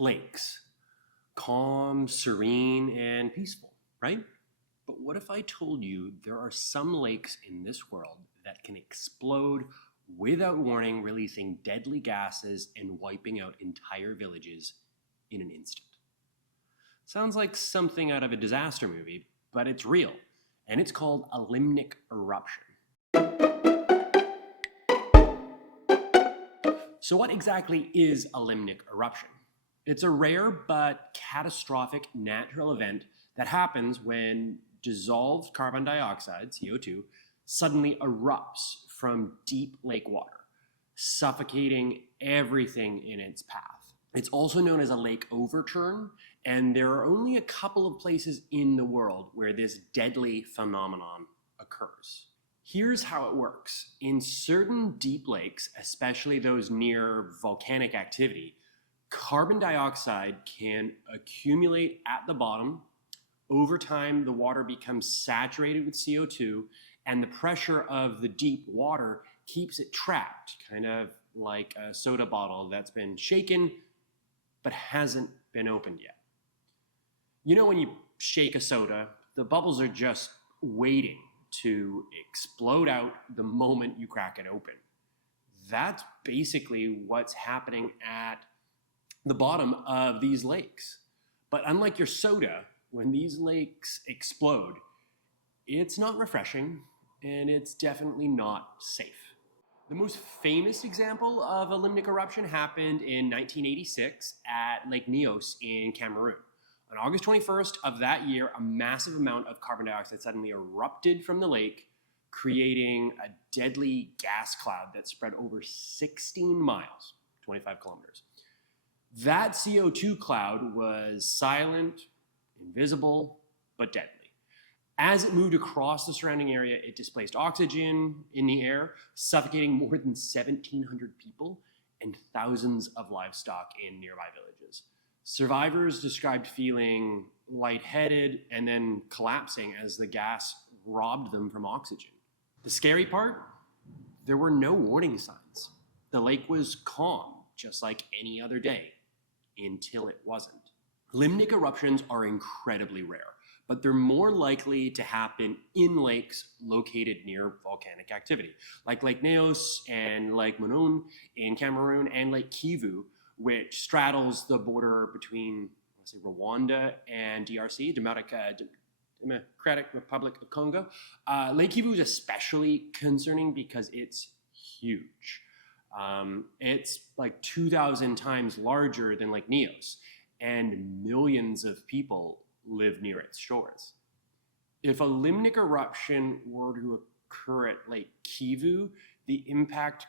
Lakes. Calm, serene, and peaceful, right? But what if I told you there are some lakes in this world that can explode without warning, releasing deadly gases and wiping out entire villages in an instant? Sounds like something out of a disaster movie, but it's real, and it's called a limnic eruption. So what exactly is a limnic eruption? It's a rare but catastrophic natural event that happens when dissolved carbon dioxide, CO2, suddenly erupts from deep lake water, suffocating everything in its path. It's also known as a lake overturn, and there are only a couple of places in the world where this deadly phenomenon occurs. Here's how it works. In certain deep lakes, especially those near volcanic activity, carbon dioxide can accumulate at the bottom. Over time, the water becomes saturated with CO2, and the pressure of the deep water keeps it trapped, kind of like a soda bottle that's been shaken but hasn't been opened yet. You know, when you shake a soda, the bubbles are just waiting to explode out the moment you crack it open. That's basically what's happening at the bottom of these lakes. But unlike your soda, when these lakes explode, it's not refreshing and it's definitely not safe. The most famous example of a limnic eruption happened in 1986 at Lake Nyos in Cameroon. On August 21st of that year, a massive amount of carbon dioxide suddenly erupted from the lake, creating a deadly gas cloud that spread over 16 miles, 25 kilometers. That CO2 cloud was silent, invisible, but deadly. As it moved across the surrounding area, it displaced oxygen in the air, suffocating more than 1,700 people and thousands of livestock in nearby villages. Survivors described feeling lightheaded and then collapsing as the gas robbed them from oxygen. The scary part? There were no warning signs. The lake was calm, just like any other day, until it wasn't. Limnic eruptions are incredibly rare, but they're more likely to happen in lakes located near volcanic activity, like Lake Nyos and Lake Nyos in Cameroon and Lake Kivu, which straddles the border between, let's say, Rwanda and DRC, Democratic Republic of Congo. Lake Kivu is especially concerning because it's huge. It's like 2,000 times larger than Lake Nyos, and millions of people live near its shores. If a limnic eruption were to occur at Lake Kivu, the impact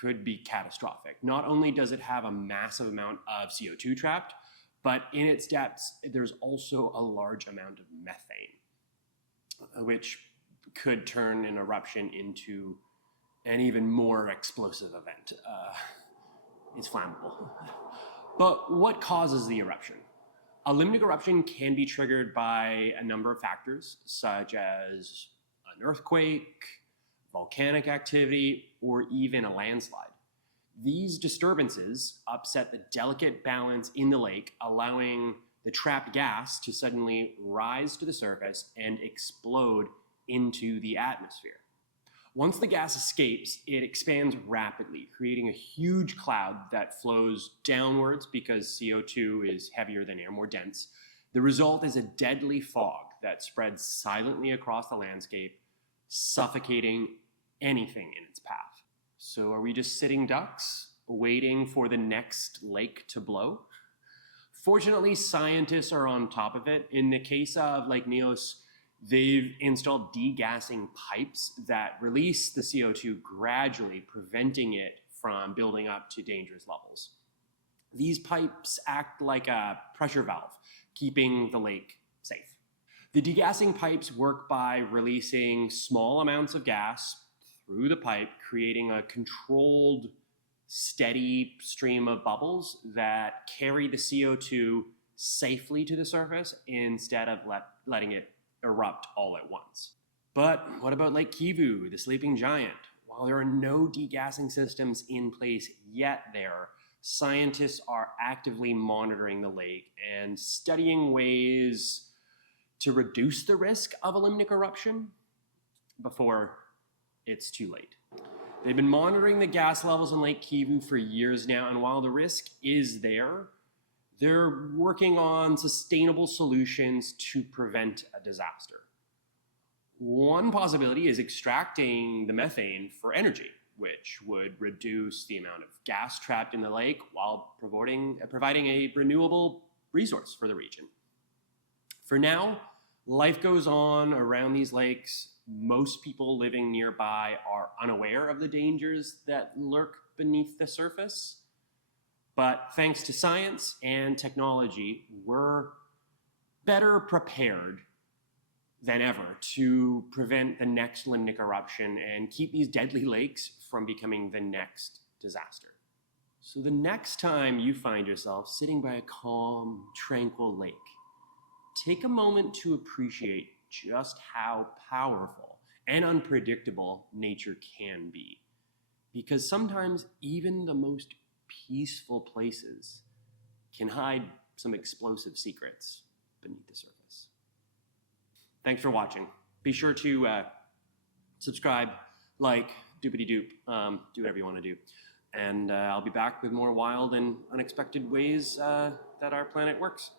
could be catastrophic. Not only does it have a massive amount of CO2 trapped, but in its depths, there's also a large amount of methane, which could turn an eruption into an even more explosive event. It's flammable. But what causes the eruption? A limnic eruption can be triggered by a number of factors, such as an earthquake, volcanic activity, or even a landslide. These disturbances upset the delicate balance in the lake, allowing the trapped gas to suddenly rise to the surface and explode into the atmosphere. Once the gas escapes, it expands rapidly, creating a huge cloud that flows downwards because CO2 is heavier than air, more dense. The result is a deadly fog that spreads silently across the landscape, suffocating anything in its path. So are we just sitting ducks, waiting for the next lake to blow? Fortunately, scientists are on top of it. In the case of Lake Nyos, they've installed degassing pipes that release the CO2 gradually, preventing it from building up to dangerous levels. These pipes act like a pressure valve, keeping the lake safe. The degassing pipes work by releasing small amounts of gas through the pipe, creating a controlled, steady stream of bubbles that carry the CO2 safely to the surface instead of letting it erupt all at once. But what about Lake Kivu, the sleeping giant? While there are no degassing systems in place yet there, scientists are actively monitoring the lake and studying ways to reduce the risk of a limnic eruption before it's too late. They've been monitoring the gas levels in Lake Kivu for years now, and while the risk is there, they're working on sustainable solutions to prevent a disaster. One possibility is extracting the methane for energy, which would reduce the amount of gas trapped in the lake while providing a renewable resource for the region. For now, life goes on around these lakes. Most people living nearby are unaware of the dangers that lurk beneath the surface. But thanks to science and technology, we're better prepared than ever to prevent the next limnic eruption and keep these deadly lakes from becoming the next disaster. So the next time you find yourself sitting by a calm, tranquil lake, take a moment to appreciate just how powerful and unpredictable nature can be. Because sometimes even the most peaceful places can hide some explosive secrets beneath the surface. Thanks for watching. Be sure to subscribe, like, doopity-doop, do whatever you want to do. And I'll be back with more wild and unexpected ways that our planet works.